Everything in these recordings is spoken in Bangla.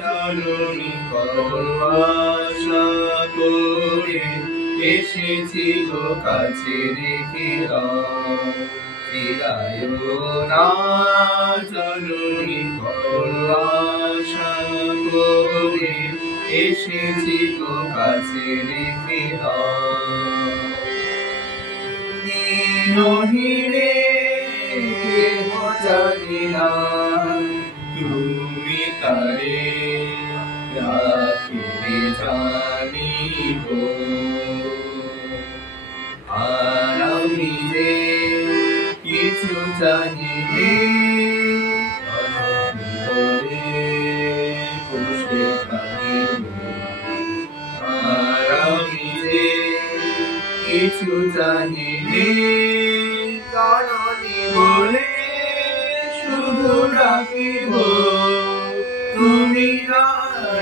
জননী আশা করে এসেছি গো কাছে রেখে ফিরায় না জননী আশা করে এসেছি গো কাছে রেখে নহিরে জানি না তুমি তারে রাখিলে জানিব আর আমি যে কিছু চাহিলে বসে থাকিব আর আমি যে কিছু চাহিলে জননী বলে শুধু রাখিব তুমি না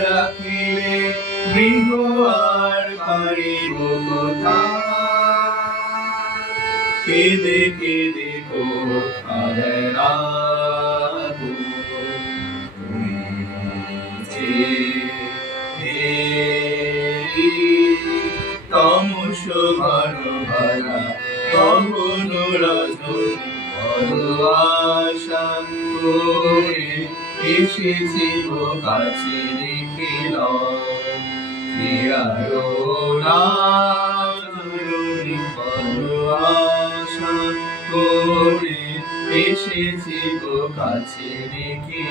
রাখিলে গৃহ আর পারিব কেঁদে কেঁদে কোথায় রাখবো তমস ঘন ভরা কখন রজনী আশা করে এসেছি গো কাছে রেখে ফিরায় না জননী আশা করে এসেছি গো কাছে রেখে